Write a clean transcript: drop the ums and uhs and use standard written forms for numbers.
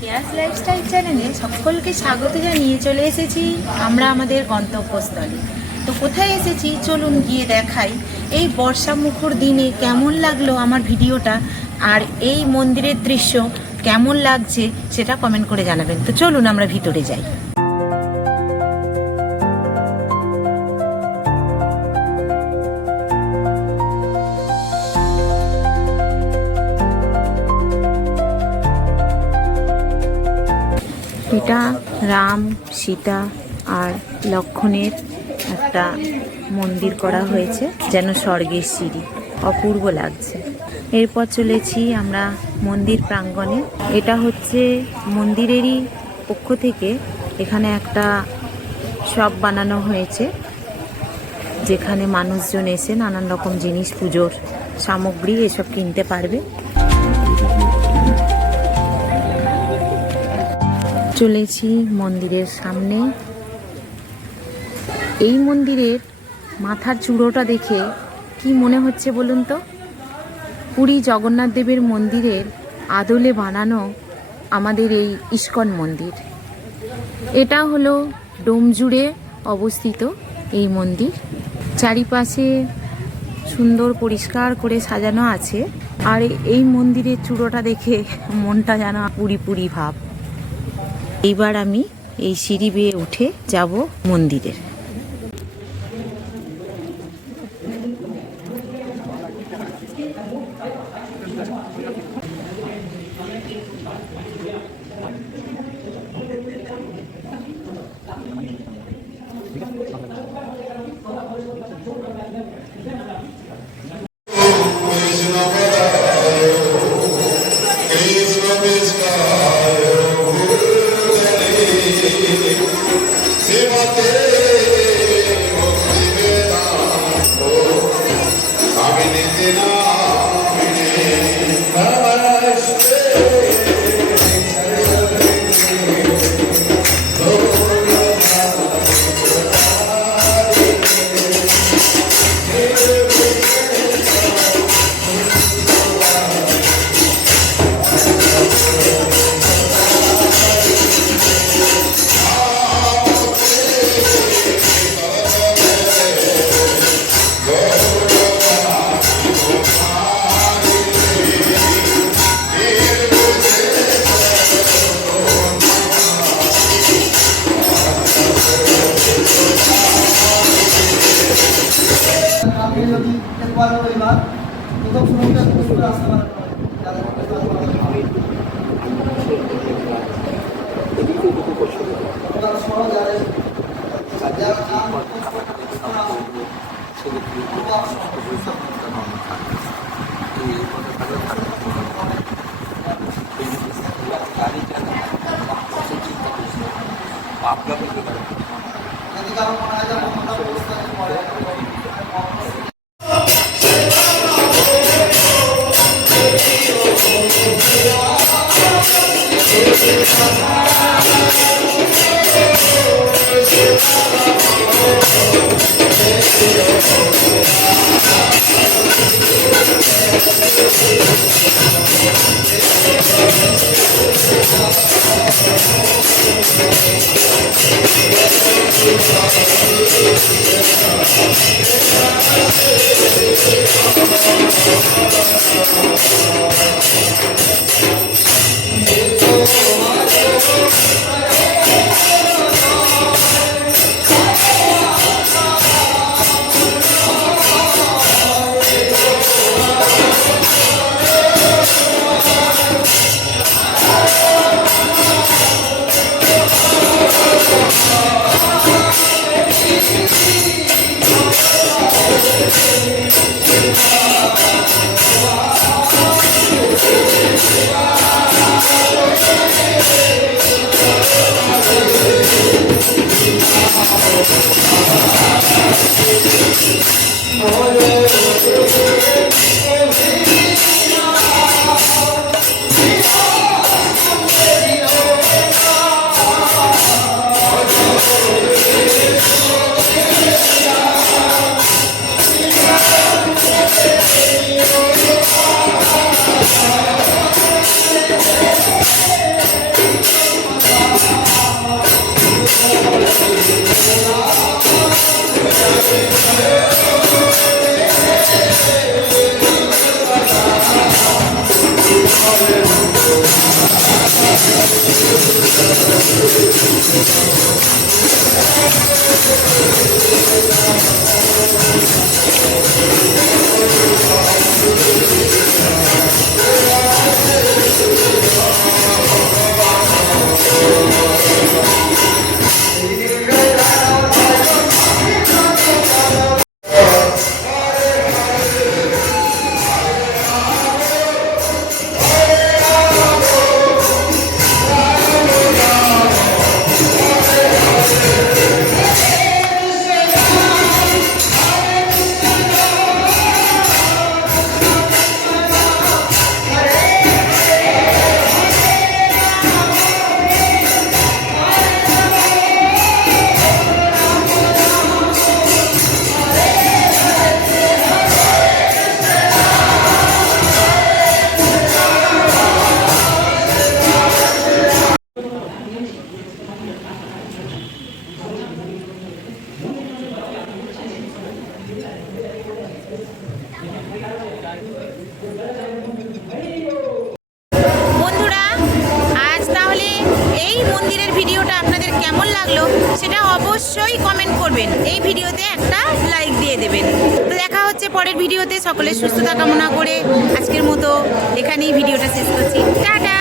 কেয়াস lifestyle চ্যানেলে সকলকে স্বাগত জানিয়ে চলে এসেছি আমরা আমাদের গন্তব্যস্থলে। তো কোথায় এসেছি চলুন গিয়ে দেখাই। এই বর্ষা মুখর দিনে কেমন লাগলো আমার ভিডিওটা, আর এই মন্দিরের দৃশ্য কেমন লাগছে সেটা কমেন্ট করে জানাবেন। তো চলুন আমরা ভিতরে যাই। এটা রাম, সীতা আর লক্ষ্মণের একটা মন্দির করা হয়েছে, যেন স্বর্গের সিঁড়ি, অপূর্ব লাগছে। এরপর চলেছি আমরা মন্দির প্রাঙ্গণে। এটা হচ্ছে মন্দিরেরই পক্ষ থেকে এখানে একটা শপ বানানো হয়েছে, যেখানে মানুষজন এসে নানান রকম জিনিস, পুজোর সামগ্রী এসব কিনতে পারবে। চলেছি মন্দিরের সামনে। এই মন্দিরের মাথার চূড়োটা দেখে কি মনে হচ্ছে বলুন তো? পুরী জগন্নাথ দেবের মন্দিরের আদলে বানানো আমাদের এই ইস্কন মন্দির। এটা হলো ডোমজুড়ে অবস্থিত এই মন্দির। চারিপাশে সুন্দর পরিষ্কার করে সাজানো আছে, আর এই মন্দিরের চূড়োটা দেখে মনটা যেন পুরি পুরি ভাব। এইবার আমি এই সিঁড়ি বেয়ে উঠে যাব মন্দিরে। বন্ধুরা, আজ তাহলে এই মন্দিরের ভিডিওটা আপনাদের কেমন লাগলো সেটা অবশ্যই কমেন্ট করবেন, এই ভিডিওতে একটা লাইক দিয়ে দেবেন। তো দেখা হচ্ছে পরের ভিডিওতে। সকলের সুস্থতা কামনা করে আজকের মতো এখানেই ভিডিওটা শেষ করছি। টাটা।